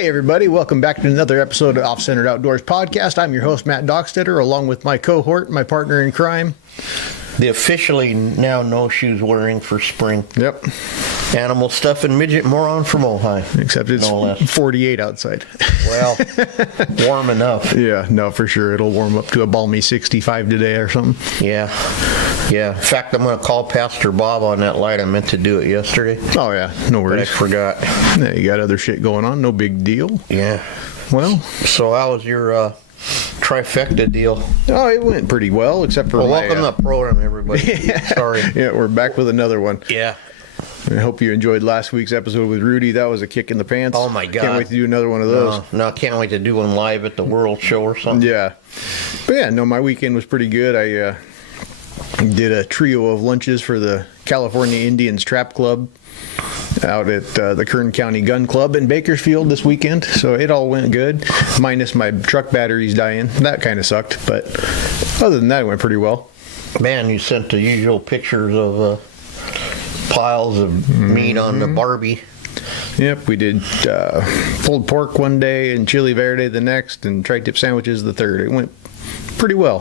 Hey everybody, welcome back to another episode of OffCentered Outdoors Podcast. I'm your host, Matt Dockstetter, along with my cohort, my partner in crime. The officially now no shoes wearing for spring. Yep. Animal stuff and midget moron from Ojai. Except it's 48 outside. Well, warm enough. Yeah, no, for sure. It'll warm up to a balmy 65 today or something. Yeah. In fact, I'm going to call Pastor Bob on that light. I meant to do it yesterday. Oh, yeah. No worries. But I forgot. Yeah, you got other shit going on. No big deal. Yeah. Well. So how was your trifecta deal? Oh, it went pretty well, except for welcome to the program, everybody. Yeah. Sorry. Yeah, we're back with another one. Yeah. I hope you enjoyed last week's episode with Rudy. That was a kick in the pants. Oh, my God. Can't wait to do another one of those. No, I can't wait to do one live at the World Show or something. Yeah. But yeah, no, my weekend was pretty good. I did a trio of lunches for the California Indians Trap Club out at the Kern County Gun Club in Bakersfield this weekend. So it all went good, minus my truck batteries dying. That kind of sucked. But other than that, it went pretty well. Man, you sent the usual pictures of piles of meat on the Barbie. Yep, we did pulled pork one day and chili verde the next and tri-tip sandwiches the third. It went pretty well.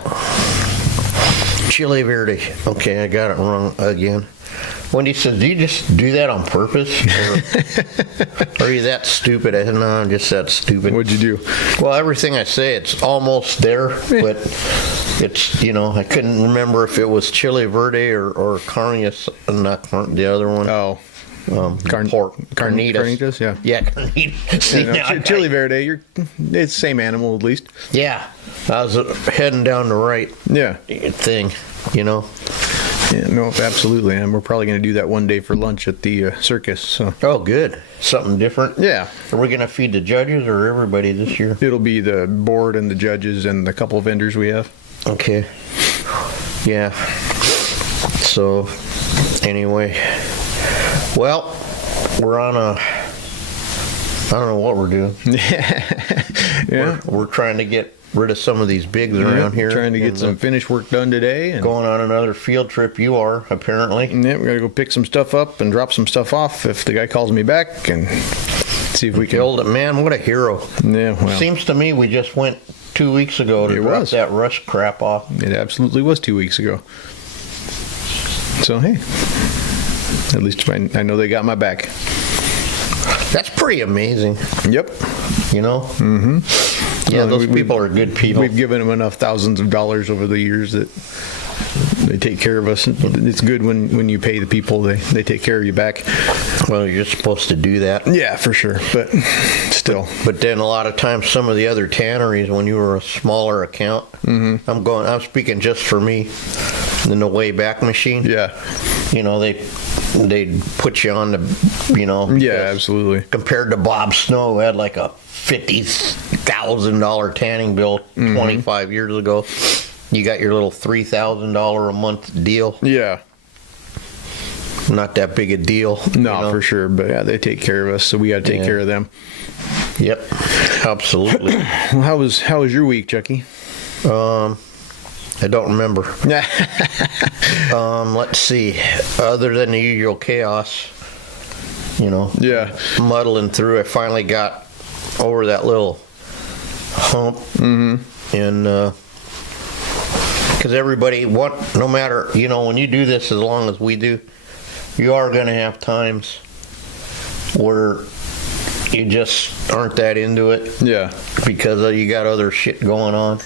Chili verde. Okay, I got it wrong again. Wendy says, do you just do that on purpose? Or are you that stupid? I said, no, I'm just that stupid. What'd you do? Well, everything I say, it's almost there, but it's, I couldn't remember if it was chili verde or carnitas, not the other one. Oh. Pork. Carnitas. Carnitas, yeah. Yeah, carnitas. See, chili verde, it's the same animal at least. Yeah. I was heading down the right thing, Yeah, no, absolutely. And we're probably going to do that one day for lunch at the circus. So. Oh, good. Something different? Yeah. Are we going to feed the judges or everybody this year? It'll be the board and the judges and the couple of vendors we have. Okay. Yeah. So, anyway. Well, we're on I don't know what we're doing. Yeah. We're trying to get rid of some of these bigs around here. Trying to get some finish work done today. And going on another field trip, you are, apparently. Yeah, we got to go pick some stuff up and drop some stuff off if the guy calls me back and see if we can. Killed it. Man, what a hero. Yeah, well. Seems to me we just went 2 weeks ago to drop that rush crap off. It absolutely was 2 weeks ago. So, hey, at least I know they got my back. That's pretty amazing. Yep. Mm-hmm. Yeah, those people are good people. We've given them enough thousands of dollars over the years that they take care of us. It's good when you pay the people, they take care of you back. Well, you're supposed to do that. Yeah, for sure, but still. But then a lot of times some of the other tanneries, when you were a smaller account, I'm speaking just for me, in the way back machine. Yeah. They'd put you on the, Yeah, absolutely. Compared to Bob Snow, who had like a $50,000 tanning bill 25 years ago. You got your little $3,000 a month deal. Yeah. Not that big a deal. No, for sure. But yeah, they take care of us, so we got to take care of them. Yep, absolutely. Well, how was your week, Chucky? I don't remember. Let's see. Other than the usual chaos, Yeah. muddling through, I finally got over that little hump. And because everybody, no matter, when you do this as long as we do, you are going to have times where you just aren't that into it. Yeah. Because you got other shit going on.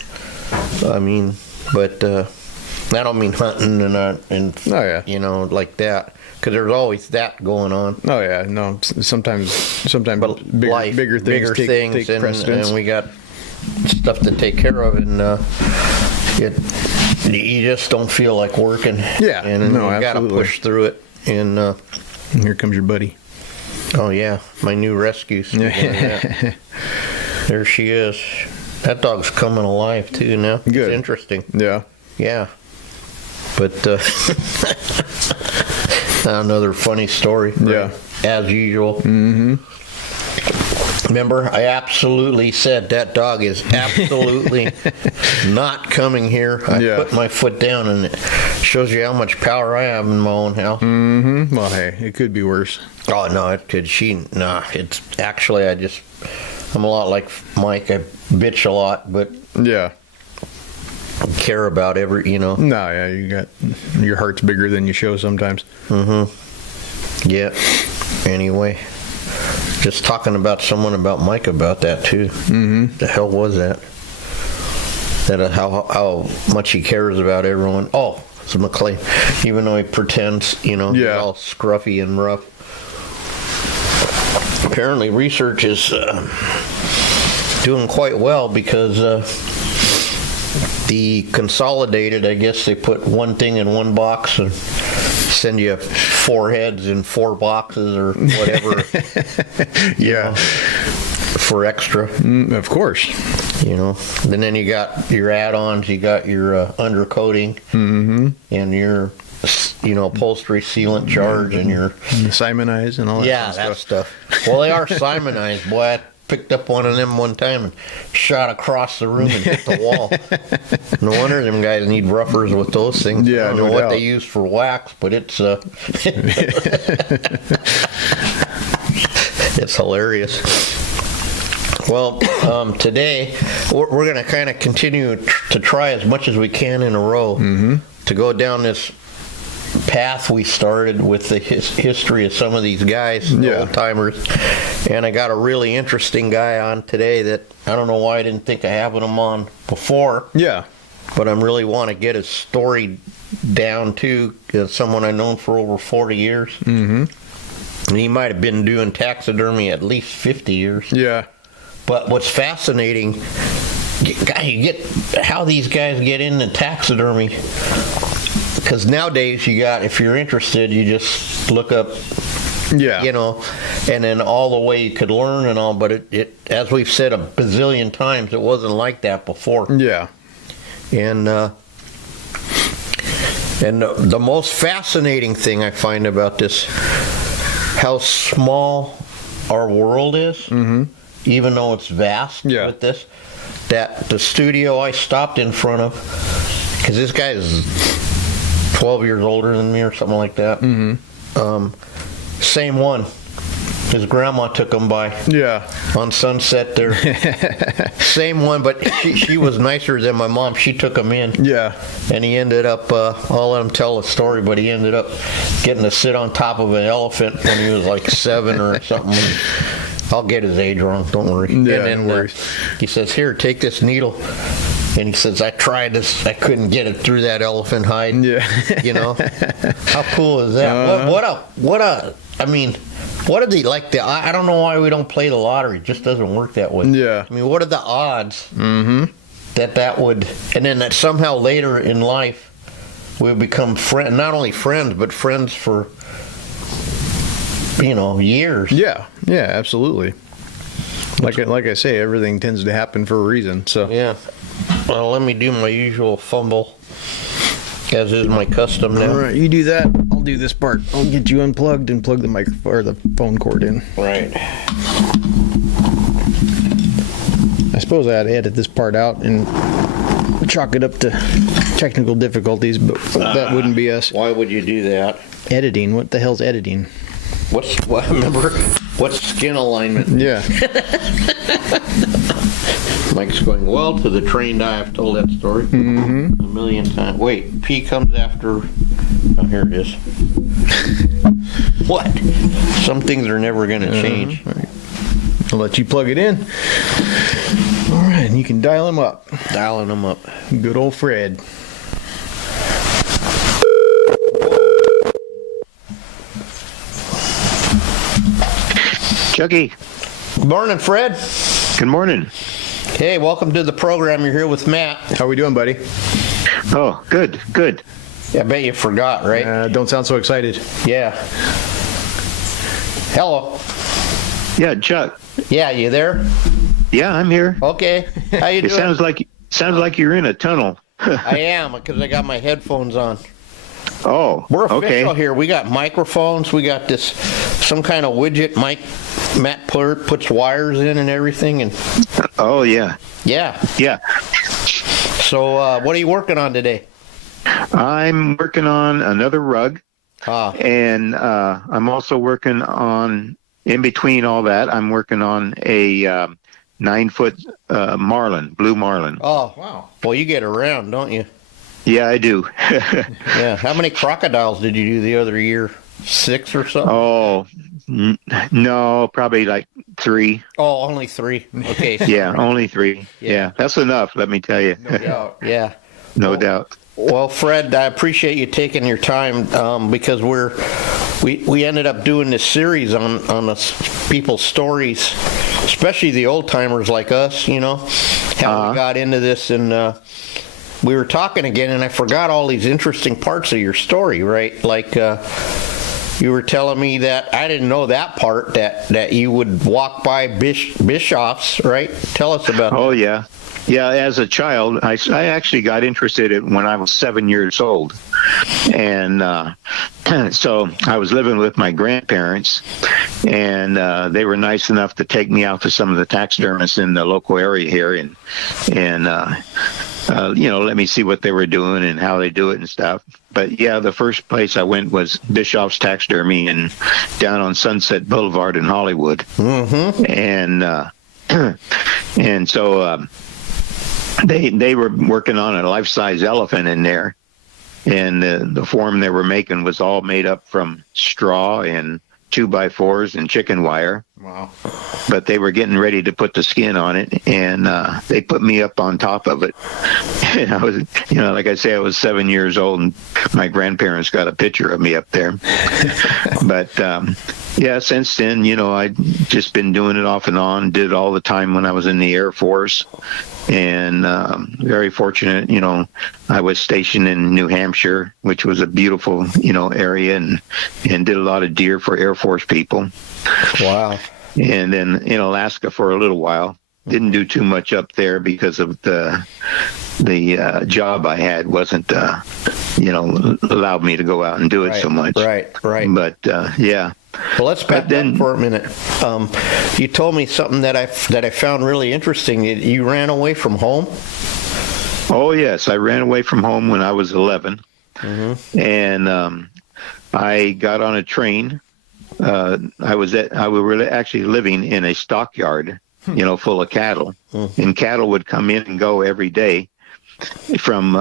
I mean, but I don't mean hunting and like that. Because there's always that going on. Oh yeah, no. Sometimes but bigger things take precedence. And we got stuff to take care of, and you just don't feel like working. Yeah, and you got to push through it. And here comes your buddy. Oh yeah, my new rescue. There she is. That dog's coming alive too now. Good. It's interesting. Yeah. Yeah. But another funny story. Right? Yeah. As usual. Mm-hmm. Remember, I absolutely said that dog is absolutely not coming here. I put my foot down, and it shows you how much power I have in my own house. Mm-hmm. Well, hey, it could be worse. Oh, no, it could. It's actually, I'm a lot like Mike. I bitch a lot, but Yeah. care about every. No, yeah, your heart's bigger than you show sometimes. Yeah. Anyway, just talking about Mike about that too. The hell was that? How much he cares about everyone. Oh, it's McLean. Even though he pretends, he's all scruffy and rough. Apparently, research is doing quite well because the Consolidated, I guess they put one thing in one box and send you 4 heads in 4 boxes or whatever. Yeah. For extra. Of course. And then you got your add-ons, you got your undercoating and your upholstery sealant charge and your Simonize and all that. Yeah, that stuff. Well, they are Simonized. Boy, I picked up one of them one time and shot across the room and hit the wall. No wonder them guys need roughers with those things. Yeah, I don't know what they use for wax, but it's it's hilarious. Well, today we're going to kind of continue to try as much as we can in a row to go down this path we started with the history of some of these guys, the old timers. And I got a really interesting guy on today that I don't know why I didn't think of having him on before. Yeah. But I really want to get his story down too. As someone I've known for over 40 years. And he might have been doing taxidermy at least 50 years. Yeah. But what's fascinating, you get how these guys get into taxidermy. Because nowadays if you're interested, you just look up, and then all the way you could learn and all. But it as we've said a bazillion times, it wasn't like that before. Yeah. And the most fascinating thing I find about this, how small our world is. Even though it's vast with this, that the studio I stopped in front of, because this guy is 12 years older than me or something like that. Same one. His grandma took him by. Yeah. On Sunset there. Same one, but she was nicer than my mom. She took him in. Yeah. And he ended up, I'll let him tell the story, but he ended up getting to sit on top of an elephant when he was like 7 or something. I'll get his age wrong, don't worry. Yeah, and then no worries. He says, "Here, take this needle." And he says, "I tried this. I couldn't get it through that elephant hide." Yeah. How cool is that? What are the I don't know why we don't play the lottery. It just doesn't work that way. Yeah. I mean, what are the odds that would, and then that somehow later in life we'll become not only friends, but friends for years. Yeah, absolutely. Like I say, everything tends to happen for a reason. So yeah. Well, let me do my usual fumble, as is my custom now. All right, you do that. I'll do this part. I'll get you unplugged and plug the microphone or the phone cord in. Right. I suppose I'd edit this part out and chalk it up to technical difficulties, but that wouldn't be us. Why would you do that? Editing. What the hell's editing? What's skin alignment? Yeah. Mike's going, well, to the trained eye. I've told that story a million times. Wait, P comes after. Oh, here it is. What? Some things are never going to change. Right. I'll let you plug it in. All right, and you can dial him up. Dialing him up. Good old Fred. Chucky. Good morning, Fred. Good morning. Hey, welcome to the program. You're here with Matt. How we doing, buddy? Oh, good. Yeah, I bet you forgot, right? Don't sound so excited. Yeah. Hello. Yeah, Chuck. Yeah, you there? Yeah, I'm here. Okay. How you doing? It sounds like you're in a tunnel. I am, because I got my headphones on. Oh, we're official okay. here. We got microphones. We got some kind of widget. Matt puts wires in and everything. And oh yeah. So, what are you working on today? I'm working on another rug, and I'm also working on. In between all that, I'm working on a 9-foot marlin, blue marlin. Oh, wow. Well, you get around, don't you? Yeah, I do. Yeah. How many crocodiles did you do the other year? 6 or something? Oh, no, probably like 3. Oh, only 3. Okay. Yeah, only 3. Yeah, that's enough, let me tell you. No doubt. Yeah. No doubt. Well, Fred, I appreciate you taking your time because we ended up doing this series on the people's stories, especially the old timers like us. You know how we got into this, and we were talking again, and I forgot all these interesting parts of your story. Right, like you were telling me that I didn't know that part that you would walk by Bischoff's. Right, tell us about. Oh yeah. Yeah, as a child, I actually got interested in when I was 7 years old. And so I was living with my grandparents, and they were nice enough to take me out to some of the taxidermists in the local area here and let me see what they were doing and how they do it and stuff. But yeah, the first place I went was Bischoff's Taxidermy down on Sunset Boulevard in Hollywood. Mm-hmm. And so they were working on a life-size elephant in there, and the form they were making was all made up from straw and 2x4s and chicken wire. Wow. But they were getting ready to put the skin on it, and they put me up on top of it. And I was, like I say, I was 7 years old, and my grandparents got a picture of me up there. But yeah, since then, I'd just been doing it off and on, did it all the time when I was in the Air Force. And very fortunate, I was stationed in New Hampshire, which was a beautiful, area, and did a lot of deer for Air Force people. Wow. And then in Alaska for a little while. Didn't do too much up there because of the job I had wasn't, allowed me to go out and do it so much. Right. But yeah. Well, let's back up for a minute. You told me something that I found really interesting. You ran away from home? Oh, yes. I ran away from home when I was 11. Mm-hmm. And I got on a train. I was actually living in a stockyard, full of cattle. Mm-hmm. And cattle would come in and go every day from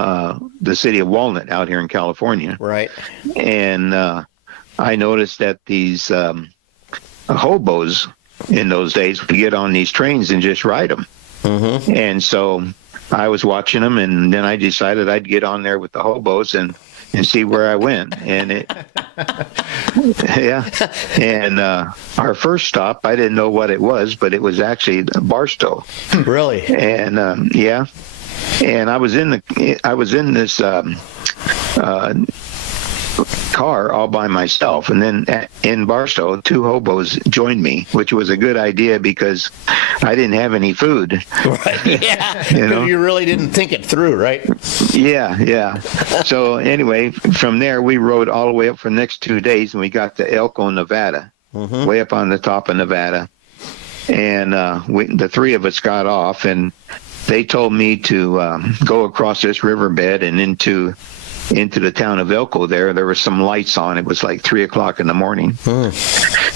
the city of Walnut out here in California. Right. And I noticed that these hobos in those days would get on these trains and just ride them. Mm-hmm. And so I was watching them, and then I decided I'd get on there with the hobos and see where I went. And yeah. And our first stop, I didn't know what it was, but it was actually Barstow. Really? And yeah. And I was in this car all by myself, and then in Barstow 2 hobos joined me, which was a good idea because I didn't have any food. Right. Yeah. You really didn't think it through, right? Yeah. So anyway, from there we rode all the way up for the next 2 days, and we got to Elko, Nevada, mm-hmm. way up on the top of Nevada. And the 3 of us got off, and they told me to go across this riverbed and into the town of Elko. There were some lights on. It was like 3:00 in the morning.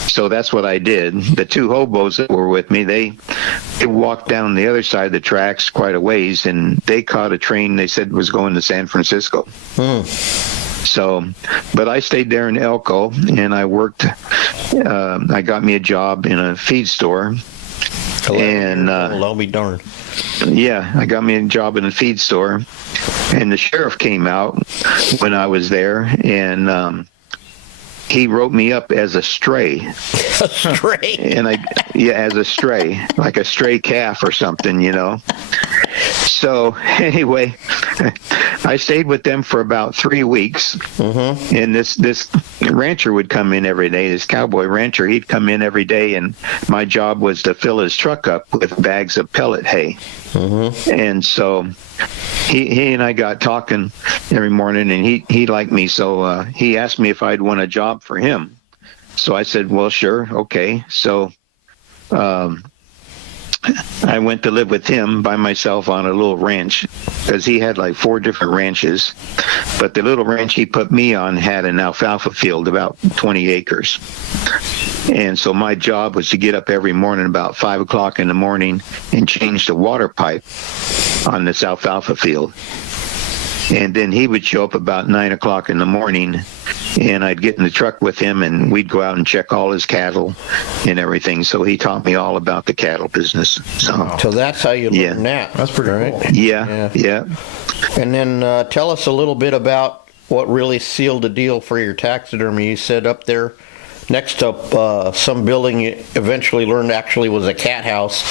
So that's what I did. The 2 hobos that were with me, they walked down the other side of the tracks quite a ways, and they caught a train they said was going to San Francisco. So, but I stayed there in Elko, and I worked. I got me a job in a feed store. And I'll be darned. Yeah, I got me a job in a feed store, and the sheriff came out when I was there, and he wrote me up as a stray. A stray? And as a stray, like a stray calf or something, So anyway, I stayed with them for about 3 weeks, mm-hmm. and this rancher would come in every day. This cowboy rancher, he'd come in every day, and my job was to fill his truck up with bags of pellet hay. Mm-hmm. And so he and I got talking every morning, and he liked me, so he asked me if I'd want a job for him. So I said, well, sure, okay. So I went to live with him by myself on a little ranch, because he had like 4 different ranches. But the little ranch he put me on had an alfalfa field, about 20 acres. And so my job was to get up every morning about 5 o'clock in the morning and change the water pipe on this alfalfa field. And then he would show up about 9 o'clock in the morning, and I'd get in the truck with him, and we'd go out and check all his cattle and everything. So he taught me all about the cattle business. So that's how you learn that. That's pretty cool. Yeah. And then tell us a little bit about what really sealed the deal for your taxidermy. You said up there next to some building you eventually learned actually was a cat house,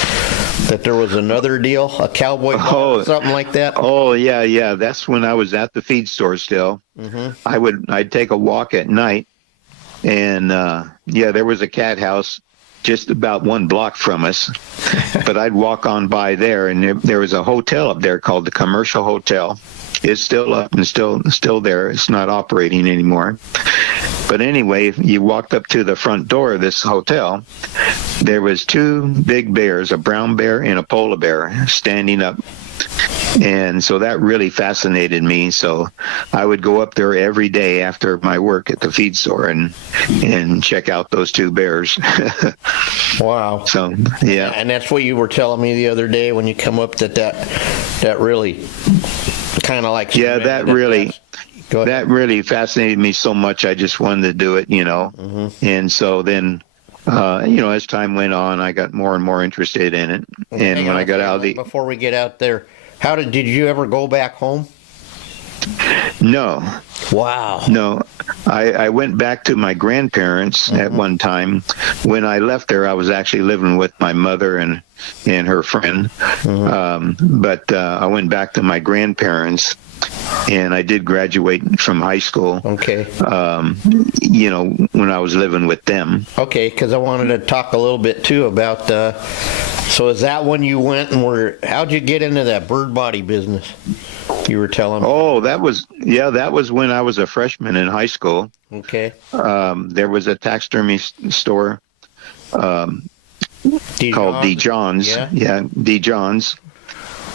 that there was another deal, a cowboy bar, something like that. Oh, yeah. That's when I was at the feed store still. I'd take a walk at night, and there was a cat house just about 1 block from us. But I'd walk on by there, and there was a hotel up there called the Commercial Hotel. It's still up and still there. It's not operating anymore. But anyway, you walked up to the front door of this hotel. There was 2 big bears, a brown bear and a polar bear, standing up. And so that really fascinated me. So I would go up there every day after my work at the feed store and check out those 2 bears. Wow. So, yeah. And that's what you were telling me the other day when you come up that really kind of like... Yeah, that really fascinated me so much. I just wanted to do it, And so then, as time went on, I got more and more interested in it. And when I got out of the... Before we get out there, did you ever go back home? No. Wow. No. I went back to my grandparents at one time. When I left there, I was actually living with my mother and her friend. But I went back to my grandparents, and I did graduate from high school. Okay. When I was living with them. Okay, because I wanted to talk a little bit too about. So is that when you went and how'd you get into that bird body business? You were telling me. Oh, that was when I was a freshman in high school. Okay. There was a taxidermy store called D. John's. Yeah, D. John's.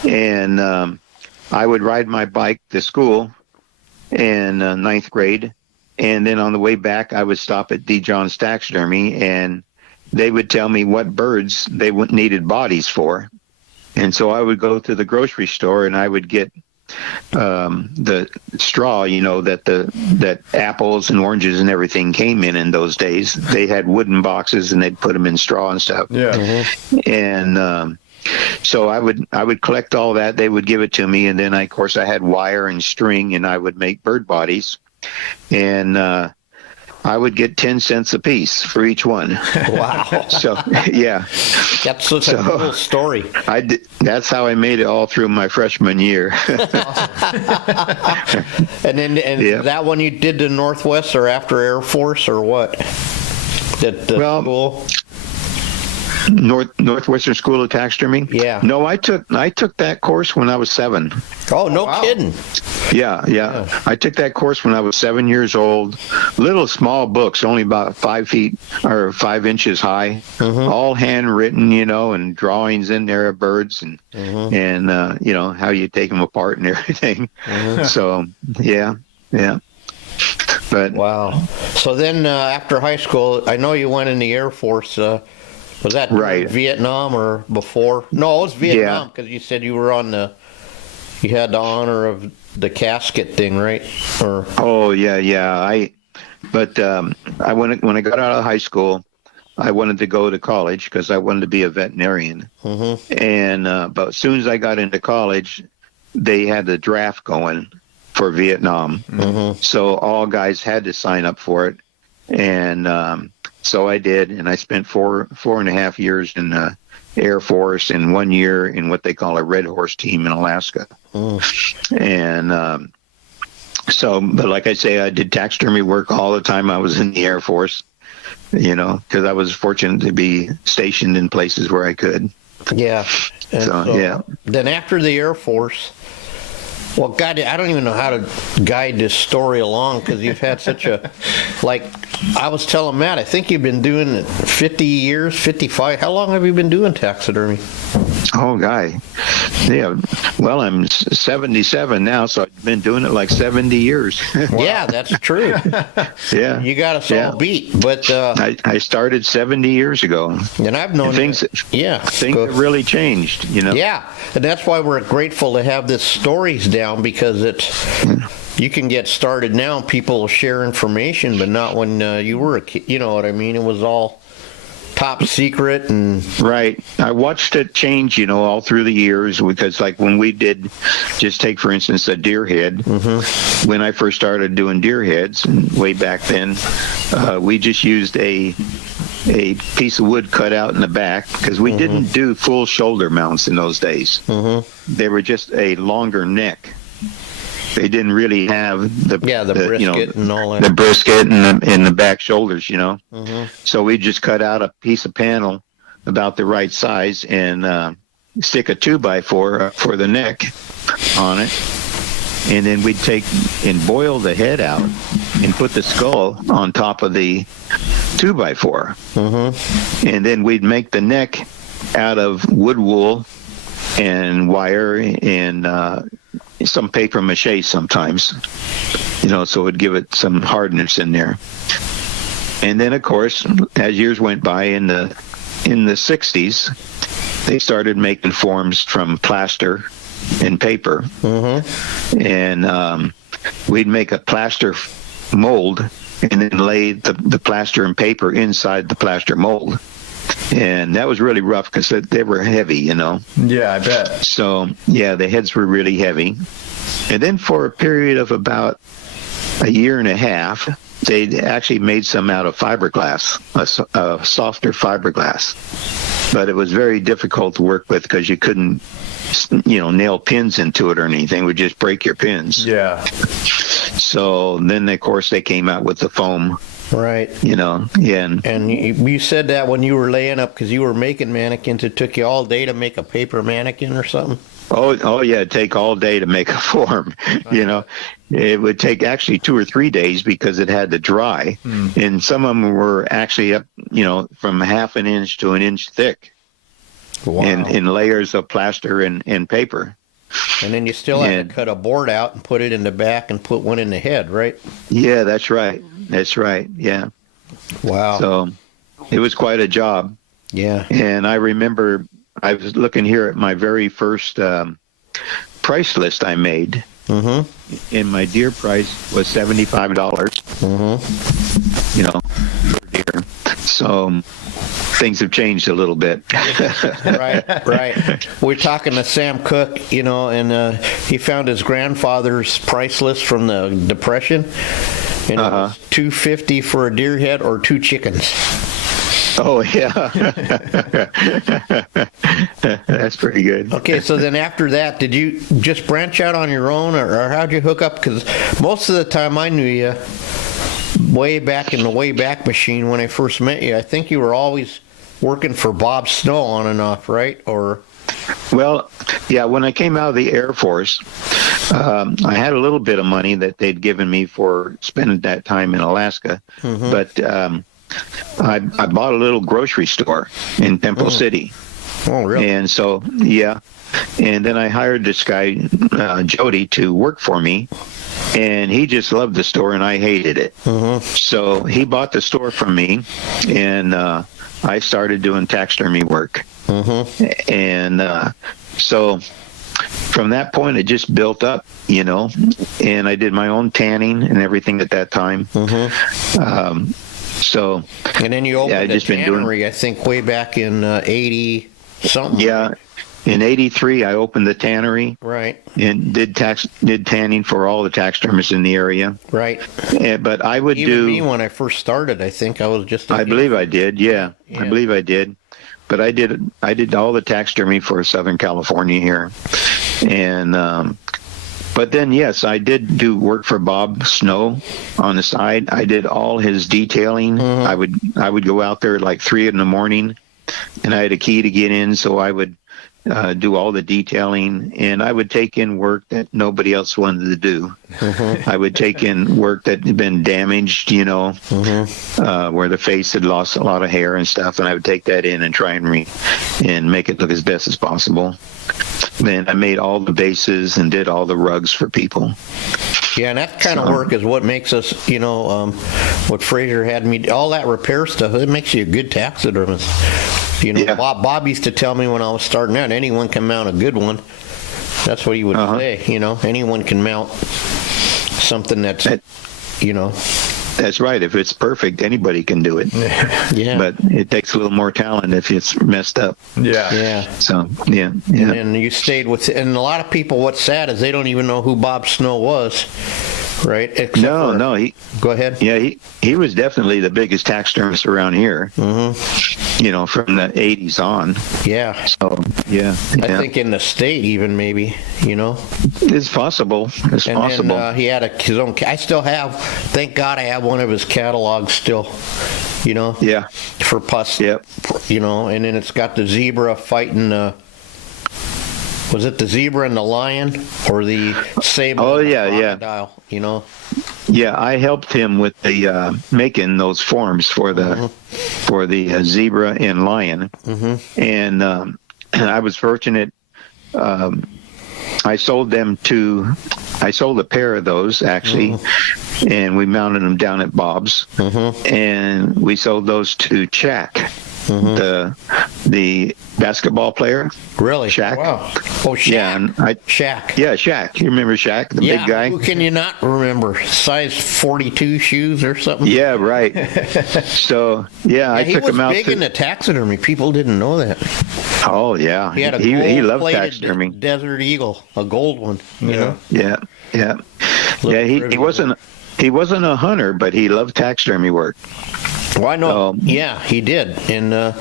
And I would ride my bike to school in 9th grade. And then on the way back, I would stop at D. John's Taxidermy, and they would tell me what birds they needed bodies for. And so I would go to the grocery store, and I would get the straw, that apples and oranges and everything came in those days. They had wooden boxes, and they'd put them in straw and stuff. Yeah. And so I would collect all that. They would give it to me, and then of course I had wire and string, and I would make bird bodies, and I would get 10 cents a piece for each one. Wow. So, yeah. That's such a cool story. That's how I made it all through my freshman year. And then that one you did to Northwest or after Air Force or what? School? Northwestern School of Taxidermy? Yeah. No, I took that course when I was 7. Oh, no kidding. Yeah. I took that course when I was 7 years old. Little small books, only about 5 feet or 5 inches high, all handwritten, and drawings in there of birds and how you take them apart and everything. So, yeah. But wow. So then after high school, I know you went in the Air Force. Was that right. Vietnam or before? No, it was Vietnam because you said you were you had the honor of the casket thing, right? Or oh yeah. When I got out of high school, I wanted to go to college because I wanted to be a veterinarian. And but as soon as I got into college, they had the draft going for Vietnam, so all guys had to sign up for it, and so I did, and I spent four and a half years in the Air Force and 1 year in what they call a Red Horse team in Alaska. And but like I say, I did taxidermy work all the time I was in the Air Force, because I was fortunate to be stationed in places where I could. Yeah. So yeah. Then after the Air Force, well, God, I don't even know how to guide this story along because you've had such I was telling Matt, I think you've been doing it 50 years, 55. How long have you been doing taxidermy? Oh, guy. Yeah. Well, I'm 77 now, so I've been doing it like 70 years. Yeah, that's true. Yeah. You got us all beat. But I started 70 years ago. and I've known Things have really changed, you know. Yeah, and that's why we're grateful to have this stories down, because you can get started now. People share information, but not when you were a kid. You know what I mean? It was all top secret and Right. I watched it change, you know, all through the years, because like when we did, just take for instance a deer head. When I first started doing deer heads way back then, we just used a piece of wood cut out in the back, because we didn't do full shoulder mounts in those days. They were just a longer neck. They didn't really have the brisket, you know, and all that. the brisket and the back shoulders, you know. So we just cut out a piece of panel about the right size and stick a 2x4 for the neck on it, and then we'd take and boil the head out and put the skull on top of the 2x4, and then we'd make the neck out of wood wool and wire and some paper mache sometimes, you know, so it would give it some hardness in there. And then, of course, as years went by in the 60s, they started making forms from plaster and paper. And we'd make a plaster mold and then lay the plaster and paper inside the plaster mold. And that was really rough because they were heavy, you know. Yeah, I bet. So, yeah, the heads were really heavy. And then for a period of about a year and a half, they actually made some out of fiberglass, a softer fiberglass. But it was very difficult to work with because you couldn't, you know, nail pins into it or anything. It would just break your pins. Yeah. So then, of course, they came out with the foam. Right. You know, yeah. And you said that when you were laying up, because you were making mannequins, it took you all day to make a paper mannequin or something? Oh yeah, it'd take all day to make a form. You know, it would take actually 2 or 3 days because it had to dry. And some of them were actually up, you know, from half an inch to an inch thick. Wow. In layers of plaster and paper. And then you still had to cut a board out and put it in the back and put one in the head, right? Yeah, that's right. That's right. Yeah. Wow. So it was quite a job. Yeah. And I remember I was looking here at my very first price list I made. And my deer price was $75. You know, per deer. So things have changed a little bit. Right. We're talking to Sam Cook, you know, and he found his grandfather's price list from the Depression, and it was $250 for a deer head or 2 chickens. Oh yeah, that's pretty good. Okay, so then after that, did you just branch out on your own, or how'd you hook up? Because most of the time I knew you way back in the Wayback Machine when I first met you, I think you were always working for Bob Snow on and off, right? Or well, yeah. When I came out of the Air Force, I had a little bit of money that they'd given me for spending that time in Alaska, but I bought a little grocery store in Temple City. Oh, really? And so, yeah. And then I hired this guy, Jody, to work for me. And he just loved the store, and I hated it. So he bought the store from me, and I started doing taxidermy work. And so from that point, it just built up, you know. And I did my own tanning and everything at that time. So, and then you opened a tannery, I think, way back in 80-something. Yeah. In 83, I opened the tannery. Right. And did tanning for all the taxidermists in the area. Right. But I would Even me, when I first started, I think I was just... I believe I did, yeah. I believe I did. But I did all the taxidermy for Southern California here. And... but then, yes, I did do work for Bob Snow on the side. I did all his detailing. I would go out there at like 3 in the morning, and I had a key to get in, so I would do all the detailing, and I would take in work that nobody else wanted to do. I would take in work that had been damaged, where the face had lost a lot of hair and stuff, and I would take that in and try and make it look as best as possible. Then I made all the bases and did all the rugs for people. Yeah, and that kind of work is what makes us, what Fraser had me, all that repair stuff, it makes you a good taxidermist. Bob used to tell me when I was starting out, anyone can mount a good one. That's what he would say, anyone can mount something that's. That's right. If it's perfect, anybody can do it. Yeah. But it takes a little more talent if it's messed up. Yeah. So, yeah. And you stayed with, and a lot of people, what's sad is they don't even know who Bob Snow was, right? No. Go ahead. Yeah, he was definitely the biggest taxidermist around here. From the 80s on. Yeah. So, yeah. I think in the state even, maybe, It's possible. Then, he had his own, I still have, thank God I have one of his catalogs still, Yeah. for pus, Yep. And then it's got the zebra fighting, was it the zebra and the lion, or the saber? Oh, and the yeah. crocodile, Yeah, I helped him with the making those forms for the zebra and lion, and I was fortunate. I sold a pair of those actually, and we mounted them down at Bob's, and we sold those to Shaq, the basketball player. Really? Shaq. Wow. Oh, Shaq. Yeah, and Shaq. Yeah, Shaq. You remember Shaq, the big guy? Who can you not remember? Size 42 shoes or something? Yeah, right. So, I took him out. He was big into taxidermy. People didn't know that. Oh, yeah. He had a he loved gold-plated taxidermy. Desert Eagle, a gold one. Yeah. He wasn't a hunter, but he loved taxidermy work. Well, I know. He did. And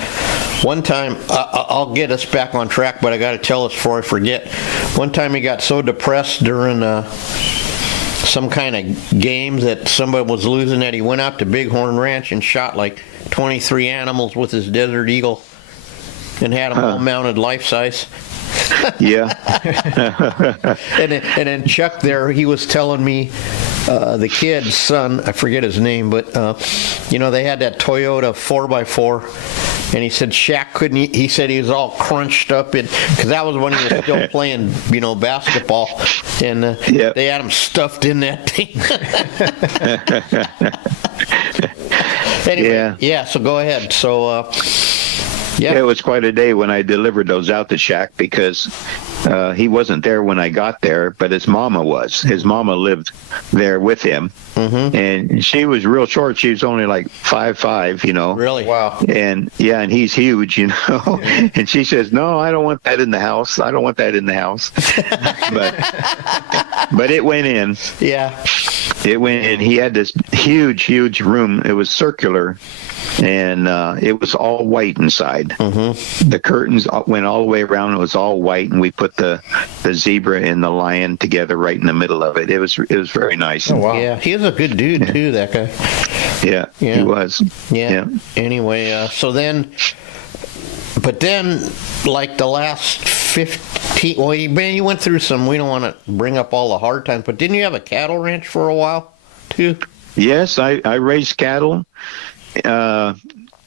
one time, I'll get us back on track, but I got to tell this before I forget. One time he got so depressed during some kind of game that somebody was losing that he went out to Bighorn Ranch and shot like 23 animals with his Desert Eagle and had them all mounted life-size. Yeah. and then Chuck there, he was telling me, the kid's son, I forget his name, but they had that Toyota 4x4, and he said Shaq couldn't. He said he was all crunched up because that was when he was still playing, basketball, and they had him stuffed in that thing. Anyway, so go ahead. So. Yeah, it was quite a day when I delivered those out to Shaq because he wasn't there when I got there, but his mama was. His mama lived there with him, and she was real short. She was only like 5'5", Really? Wow. And and he's huge, And she says, "No, I don't want that in the house. I don't want that in the house." but it went in. Yeah. It went in. He had this huge room. It was circular. And it was all white inside. The curtains went all the way around. It was all white, and we put the zebra and the lion together right in the middle of it. It was very nice. Oh, wow. Yeah, he was a good dude too. That guy. Yeah, he was. Yeah. Anyway, but then, like the last 15. Well, you went through some. We don't want to bring up all the hard times, but didn't you have a cattle ranch for a while too? Yes, I raised cattle.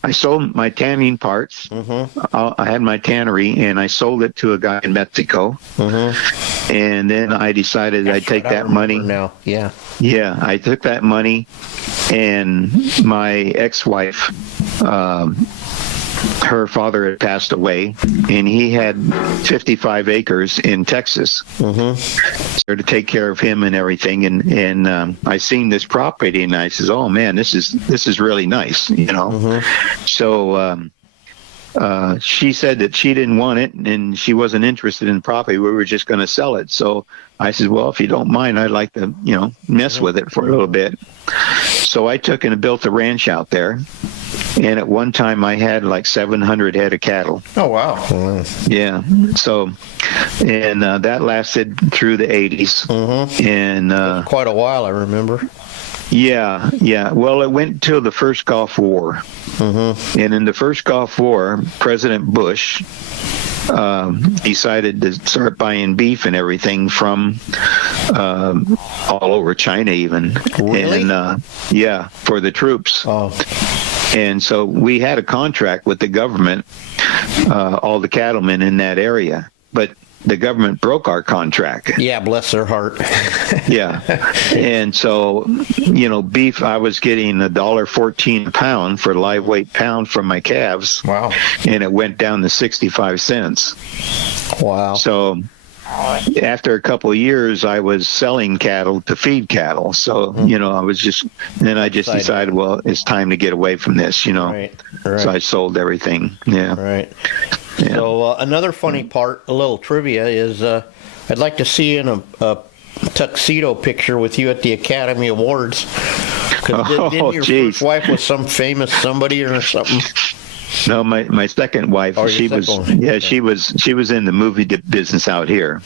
I sold my tanning parts. I had my tannery, and I sold it to a guy in Mexico. And then I decided I'd take that money. Now, yeah, I took that money, and my ex-wife, her father had passed away, and he had 55 acres in Texas. So to take care of him and everything, and I seen this property, and I says, "Oh man, this is really nice," So she said that she didn't want it, and she wasn't interested in the property. We were just going to sell it. So I said, "Well, if you don't mind, I'd like to, mess with it for a little bit." So I took and built a ranch out there. And at one time, I had like 700 head of cattle. Oh, wow. Yeah. So, and that lasted through the 80s. And quite a while, I remember. Yeah. Well, it went till the first Gulf War. And in the first Gulf War, President Bush decided to start buying beef and everything from all over China even. Really? And yeah, for the troops. Oh. And so we had a contract with the government, all the cattlemen in that area, but the government broke our contract. Yeah, bless their heart. Yeah. And so, beef, I was getting $1.14 a pound for live weight pound from my calves. Wow. And it went down to 65 cents. Wow. So after a couple of years, I was selling cattle to feed cattle. So, I was just decided, well, it's time to get away from this, Right. So I sold everything. Yeah. Right. Yeah. So another funny part, a little trivia, is I'd like to see in a tuxedo picture with you at the Academy Awards. 'Cause didn't your geez. first wife was some famous somebody or something? No, my second wife, Oh, she your was, second one. yeah, Okay. she was in the movie business out here,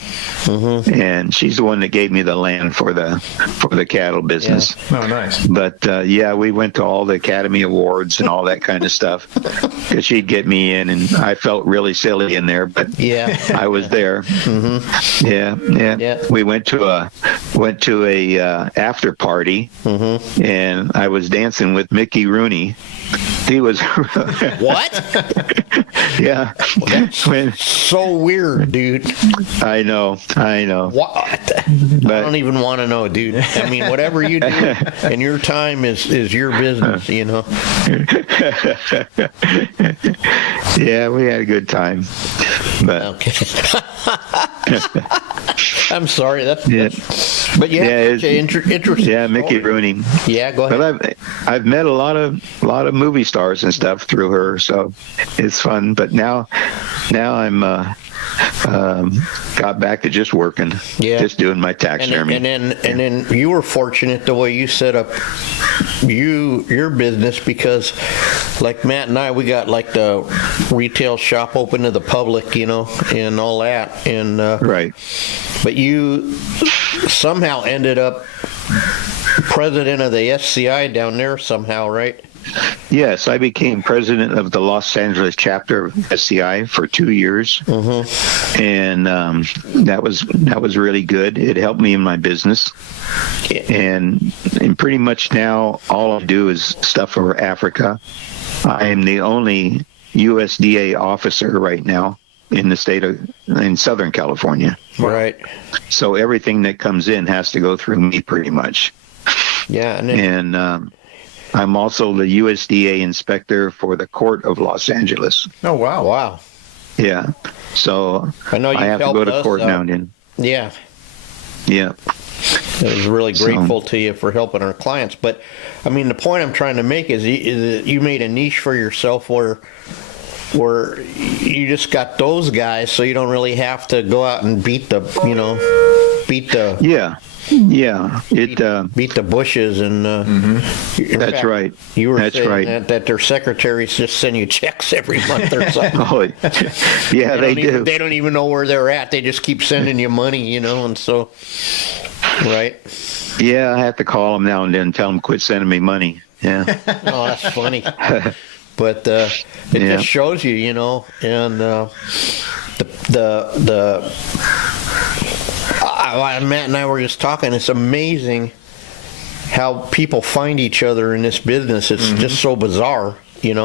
and she's the one that gave me the land for the cattle business. Oh, nice. But yeah, we went to all the Academy Awards and all that kind of stuff because she'd get me in, and I felt really silly in there, but Yeah. I was there. Yeah. We went to a after party, and I was dancing with Mickey Rooney. He was What? yeah. When, So weird, dude. I know. What? I don't even want to know, dude. I mean, whatever you do in your time is your business, Yeah, we had a good time. But Okay. I'm sorry. That's but yeah, Yeah, interesting. yeah, Mickey story. Rooney. Yeah, go ahead. But I've met a lot of movie stars and stuff through her, so it's fun. But now I'm got back to just working, just doing my taxidermy. And then you were fortunate the way you set up your business, because like Matt and I, we got like the retail shop open to the public, and all that, and Right. But you somehow ended up president of the SCI down there somehow, right? Yes, I became president of the Los Angeles chapter of SCI for 2 years, and that was really good. It helped me in my business, and pretty much now all I do is stuff for Africa. I am the only USDA officer right now in the state in Southern California. Right. So everything that comes in has to go through me pretty much. Yeah, and then, And I'm also the USDA inspector for the Court of Los Angeles. Oh, wow. wow. Yeah. So I know you have to go helped to us court out. now and then. Yeah. Yeah. I was really grateful to you for helping our clients. But, I mean, the point I'm trying to make is you made a niche for yourself where you just got those guys, so you don't really have to go out and beat the bushes. And That's right. You were That's saying right. that their secretaries just send you checks every month or something. Oh, yeah, they do. They don't even know where they're at. They just keep sending you money, and so, right? Yeah, I have to call them now and then, tell them quit sending me money. Yeah. Oh, that's funny. But it just shows you, and Matt and I were just talking. It's amazing how people find each other in this business. It's just so bizarre, If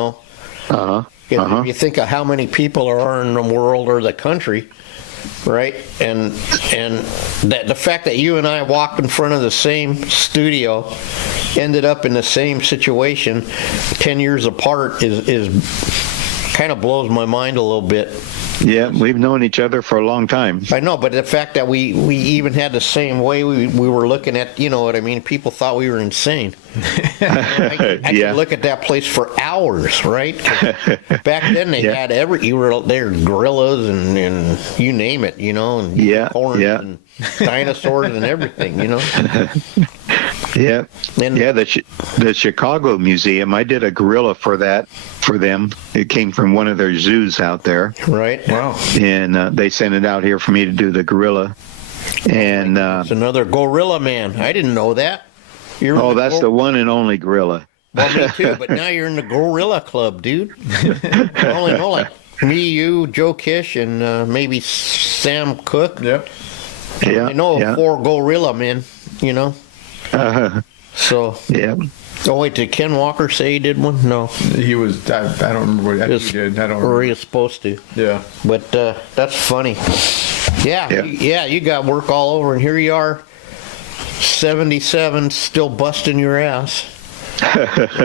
you think of how many people there are in the world or the country, right? And that the fact that you and I walked in front of the same studio, ended up in the same situation 10 years apart is kind of blows my mind a little bit. Yeah, we've known each other for a long time. I know, but the fact that we even had the same way we were looking at, what I mean? People thought we were insane. I could look at that place for hours, right? Back then they had there were gorillas and you name it, and unicorns and dinosaurs and everything, Yeah, And the Chicago Museum, I did a gorilla for them. It came from one of their zoos out there. Right. Wow. And they sent it out here for me to do the gorilla. And it's another gorilla man. I didn't know that. that's the one and only gorilla. Well, me too, but now you're in the gorilla club, dude. I only know like Me, you, Joe Kish, and maybe Sam Cook. Yep. Yeah. I know yeah. 4 gorilla men, you know. So. Yeah. Oh wait, did Ken Walker say he did one? No. He was. I don't remember what he did. I don't remember. Or he was supposed to. Yeah. But that's funny. Yeah. You got work all over, and here you are, 77, still busting your ass.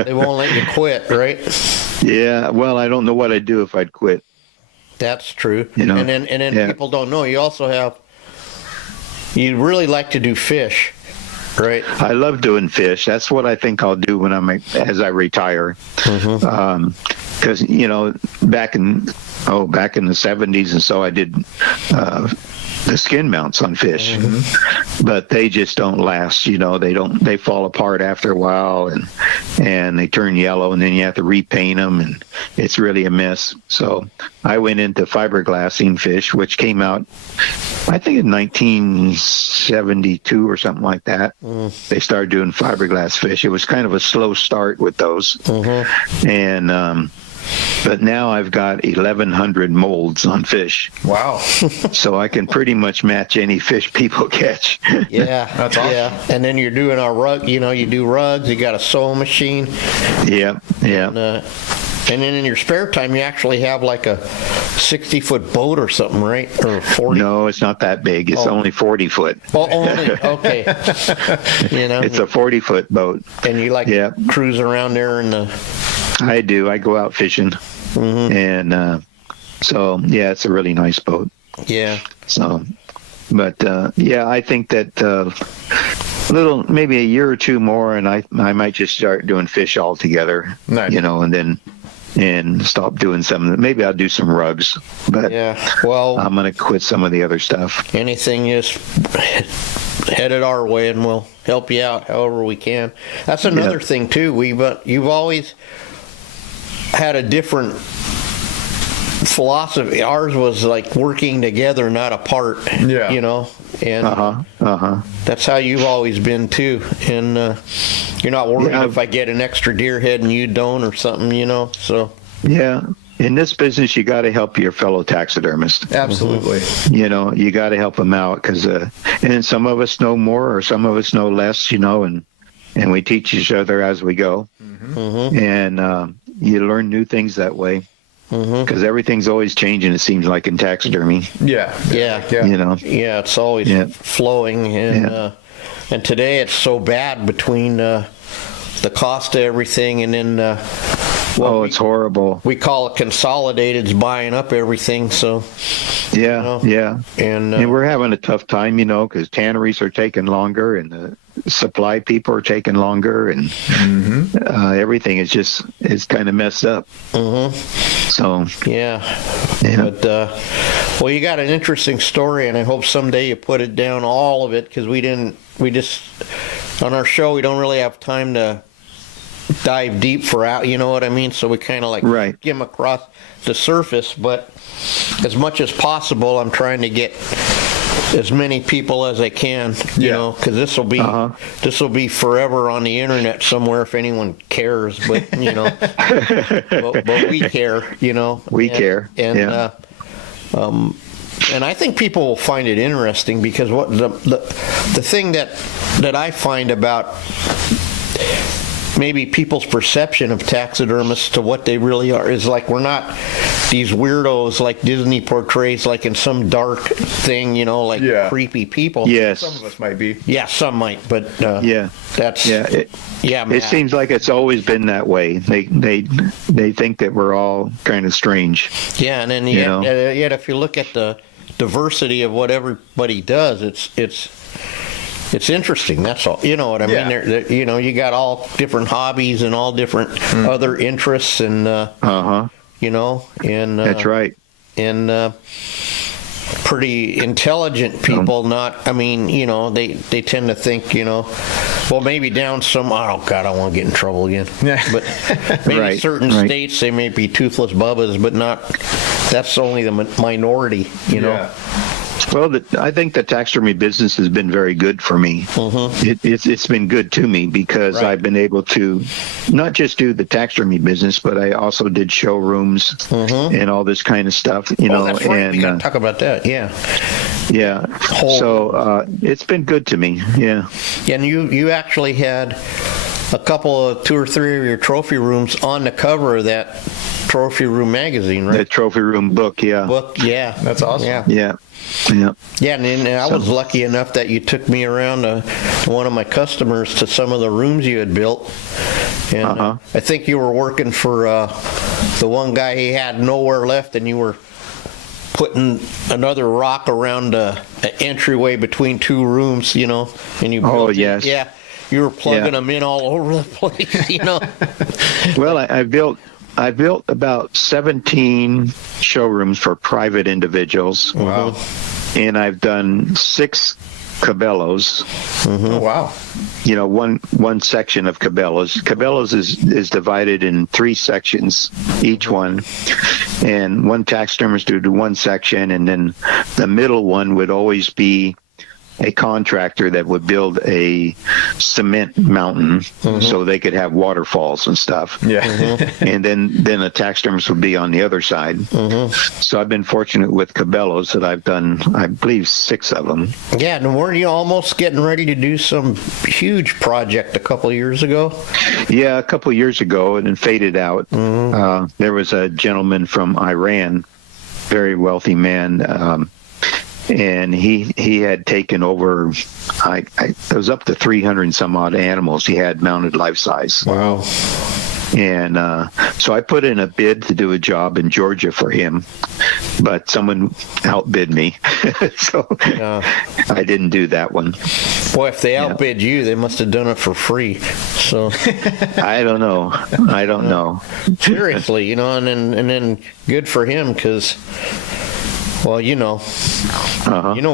They won't let you quit, right? Yeah. Well, I don't know what I'd do if I'd quit. That's true. You know? And then Yeah. people don't know. You also have. You really like to do fish, right? I love doing fish. That's what I think I'll do when as I retire. Because back in the 70s and so, I did the skin mounts on fish, but they just don't last. They fall apart after a while, and they turn yellow, and then you have to repaint them, and it's really a mess. So I went into fiberglassing fish, which came out, I think, in 1972 or something like that. They started doing fiberglass fish. It was kind of a slow start with those, and but now I've got 1,100 molds on fish. Wow. So I can pretty much match any fish people catch. Yeah, That's awesome. yeah. And then you're doing a rug. You do rugs. You got a sewing machine. Yeah. And then in your spare time, you actually have like a 60-foot boat or something, right? Or 40? No, it's not that big. It's only 40 foot. Oh, only? Okay. It's a 40-foot boat. And you cruise around there and I do. I go out fishing. And so, yeah, it's a really nice boat. Yeah. So, but, I think that maybe a year or two more, and I might just start doing fish altogether. Nice. And stop doing some. Maybe I'll do some rugs, but well, I'm going to quit some of the other stuff. Anything, just head it our way, and we'll help you out however we can. That's another thing too. You've always had a different philosophy. Ours was like working together, not apart. Yeah. And that's how you've always been too. And you're not worried if I get an extra deer head and you don't or something, so. Yeah. In this business, you got to help your fellow taxidermist. Absolutely. You got to help them out because, and some of us know more or some of us know less, and we teach each other as we go. And you learn new things that way. Because everything's always changing, it seems like, in taxidermy. Yeah. It's always flowing, and today it's so bad between the cost of everything, and then it's horrible. We call it consolidated's buying up everything. So and we're having a tough time, because tanneries are taking longer, and the supply people are taking longer, and everything is kind of messed up. So but you got an interesting story, and I hope someday you put it down, all of it, because we just on our show we don't really have time to dive deep you know what I mean, so we kind of skim across the surface, but as much as possible I'm trying to get as many people as I can, because this will be forever on the internet somewhere if anyone cares. But but we care, We care, and and I think people will find it interesting because what the thing that I find about maybe people's perception of taxidermists to what they really are is like we're not these weirdos like Disney portrays, like in some dark thing, creepy people. Yes, some of us might be. Yeah, some might, but it seems like it's always been that way. They think that we're all kind of strange. Yeah, and then yet if you look at the diversity of what everybody does, it's interesting. That's all. You know what I mean? You got all different hobbies and all different other interests, and and that's right. And pretty intelligent people. They tend to think, well, maybe down some. Oh God, I want to get in trouble again. But maybe certain states they may be toothless bubbas, but not. That's only the minority. Well, I think the taxidermy business has been very good for me. It's been good to me because Right. I've been able to not just do the taxidermy business, but I also did showrooms and all this kind of stuff. That's right. And We got to talk about that. Yeah. yeah, so it's been good to me. Yeah. And you actually had a couple of 2 or 3 of your trophy rooms on the cover of that trophy room magazine, right? The trophy room book. Yeah. Book, yeah. That's awesome. Yeah. Yeah. Yeah. Yeah, and I was lucky enough that you took me around to one of my customers to some of the rooms you had built. And I think you were working for the one guy, he had nowhere left, and you were putting another rock around an entryway between 2 rooms, and you built Oh, yes. Yeah, you were plugging them in all over the place, Well, I built about 17 showrooms for private individuals. Wow. And I've done 6 Cabela's. Oh, wow. One section of Cabela's. Cabela's is divided in 3 sections, each one. And one taxidermist would do one section, and then the middle one would always be a contractor that would build a cement mountain so they could have waterfalls and stuff. Yeah. And then a taxidermist would be on the other side. So I've been fortunate with Cabela's that I've done, I believe, 6 of them. Yeah, and weren't you almost getting ready to do some huge project a couple of years ago? Yeah, a couple of years ago, and it faded out. There was a gentleman from Iran, very wealthy man, and he had taken over, it was up to 300 and some odd animals he had mounted life size. Wow. And so I put in a bid to do a job in Georgia for him, but someone outbid me. So I didn't do that one. Boy, if they outbid you, they must have done it for free. So I don't know. seriously, and then good for him, because, well, you know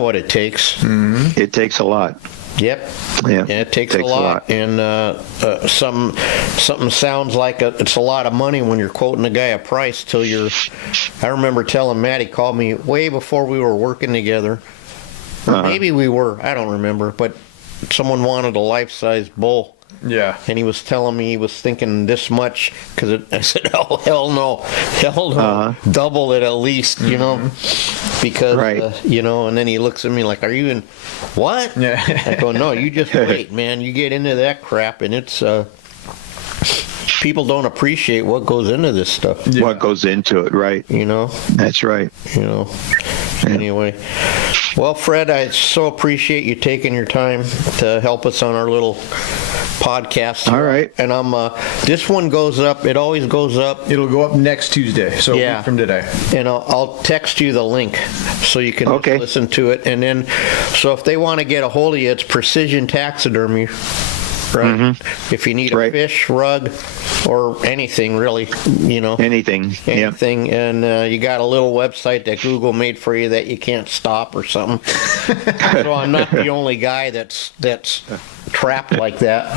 what it takes. It takes a lot. Yep. Yeah, it takes a lot. And something sounds like it's a lot of money when you're quoting a guy a price till I remember telling Matt, he called me way before we were working together. Or maybe we were, I don't remember, but someone wanted a life-size bull. Yeah. And he was telling me he was thinking this much, because I said, oh, hell no, double it at least, because, Right. and then he looks at me like, are you in, what? Yeah. I go, no, you just wait, man, you get into that crap, and it's, people don't appreciate what goes into this stuff. Yeah. What goes into it, right? That's right. Anyway. Well, Fred, I so appreciate you taking your time to help us on our little podcast. All right. And this one goes up. It always goes up. It'll go up next Tuesday, so a week from today. And I'll text you the link so you can just listen to it. And then, so if they want to get a hold of you, it's Precision Taxidermy, right? If you need a fish, rug, or anything really, Anything. and you got a little website that Google made for you that you can't stop or something. So I'm not the only guy that's trapped like that.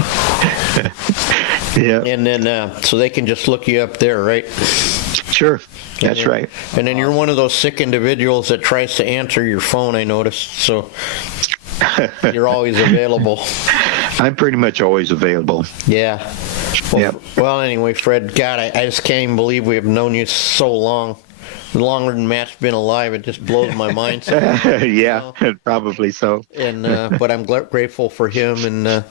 Yeah. And then so they can just look you up there, right? Sure. That's right. And then you're one of those sick individuals that tries to answer your phone, I noticed. So you're always available. I'm pretty much always available. Yeah. Well, anyway, Fred, God, I just can't even believe we have known you so long. Longer than Matt's been alive. It just blows my mind. Probably so. And but I'm grateful for him, and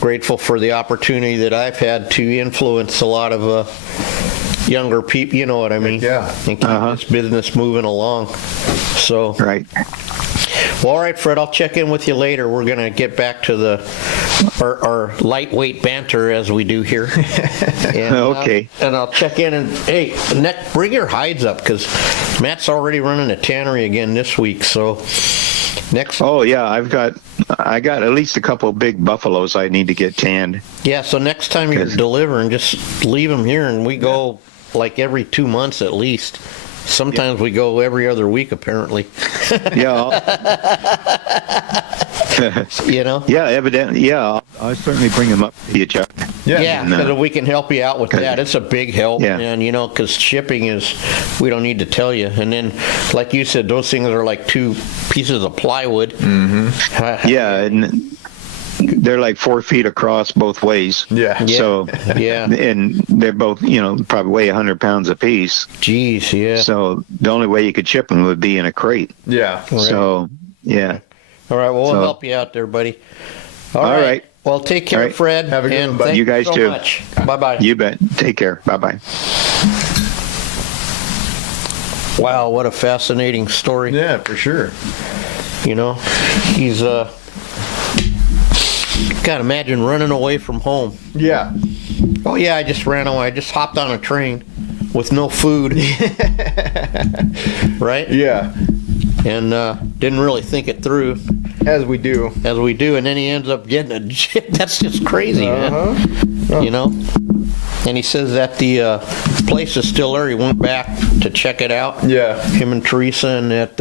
grateful for the opportunity that I've had to influence a lot of younger people. You know what I mean? Yeah. And keep this business moving along. So. Right. Well, all right, Fred, I'll check in with you later. We're going to get back to our lightweight banter as we do here. And, Okay. And I'll check in, and hey, bring your hides up, because Matt's already running a tannery again this week. So next. Oh yeah, I got at least a couple of big buffaloes I need to get tanned. Yeah, so next time you're delivering, just leave them here, and we go like every 2 months at least. Sometimes we go every other week, apparently. Yeah. You know? Yeah, evidently. Yeah, I'll certainly bring them up to you, Chuck. Yeah, And, because we can help you out with that. It's a big help, Yeah. and you know, because shipping is, we don't need to tell you. And then, like you said, those things are like 2 pieces of plywood. Mm-hmm. Yeah, and they're like 4 feet across both ways. Yeah. So, Yeah. and they're both, probably weigh 100 pounds apiece. Jeez, yeah. So the only way you could ship them would be in a crate. Yeah. Right. So, yeah. All right, well, we'll So- help you out there, buddy. All right. Well, take care, All right. Fred. Have a good and one, buddy. thank You guys so too. much. Bye-bye. You bet. Take care. Bye-bye. Wow, what a fascinating story. Yeah, for sure. You know, he's, God, imagine running away from home. Yeah. Oh, yeah, I just ran away. I just hopped on a train with no food. Right? Yeah. And didn't really think it through, As we do. as we do. And then he ends up getting a jet. That's just crazy, man. Uh-huh. You know? And he says that the place is still there. He went back to check it out. Yeah. Him and Teresa, and that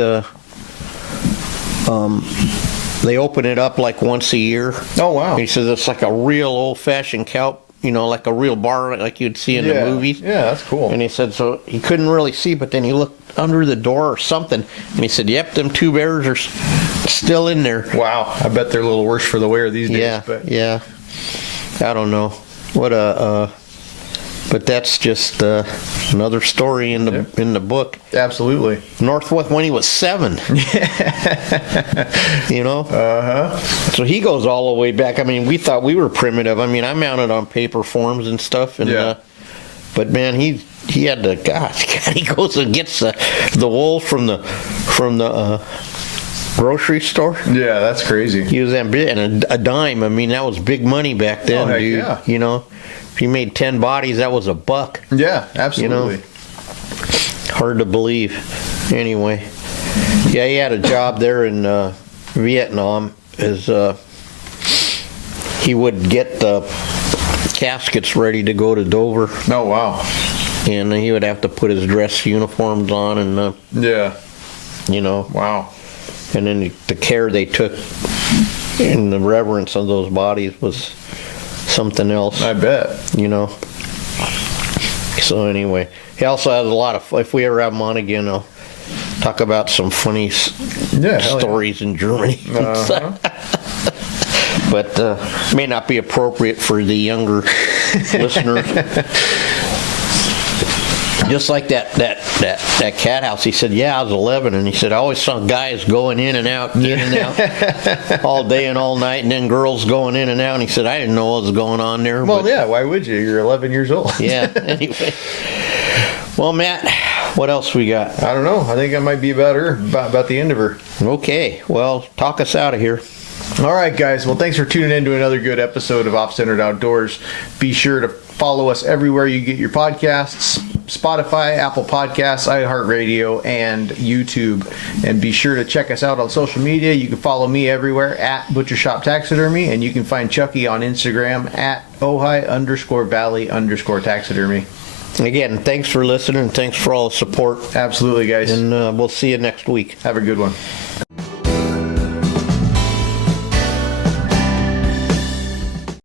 they open it up like once a year. Oh, wow. He says it's like a real old-fashioned cow, like a real bar like you'd see in Yeah. the movies. Yeah, that's cool. And he said, so he couldn't really see, but then he looked under the door or something, and he said, yep, them 2 bears are still in there. Wow. I bet they're a little worse for the wear these days. Yeah, But yeah. I don't know. What but that's just another story in the book. absolutely. Northwest when he was 7. You know? Uh-huh. So he goes all the way back. I mean, we thought we were primitive. I mean, I mounted on paper forms and stuff. And, Yeah. but man, he had to, God, he goes and gets the wool from the grocery store. Yeah, that's crazy. He was that big, and a dime. I mean, that was big money back then, heck dude. yeah. You know, if you made 10 bodies, that was $1. Yeah, absolutely. Hard to believe. Anyway, yeah, he had a job there in Vietnam. He would get the caskets ready to go to Dover, Oh, wow. and he would have to put his dress uniforms on, and Yeah. Wow. and then the care they took and the reverence of those bodies was something else. I bet. So anyway, he also has a lot of, if we ever have him on again, I'll talk about some funny Yeah, hell yeah. stories in Germany. Uh-huh. But may not be appropriate for the younger listeners. Just like that cat house, he said, yeah, I was 11, and he said, I always saw guys going in and out all day and all night, and then girls going in and out, and he said, I didn't know what was going on there. Well, but, yeah, why would you? You're 11 years old. yeah, anyway. Well, Matt, what else we got? I don't know. I think that might be about her, about the end of her. Okay, well, talk us out of here. All right, guys. Well, thanks for tuning in to another good episode of OffCentered Outdoors. Be sure to follow us everywhere you get your podcasts, Spotify, Apple Podcasts, iHeartRadio, and YouTube. And be sure to check us out on social media. You can follow me everywhere at Butcher Shop Taxidermy, and you can find Chucky on Instagram at Ojai_Valley_Taxidermy. Again, thanks for listening, and thanks for all the support, Absolutely, guys. and we'll see you next week. Have a good one.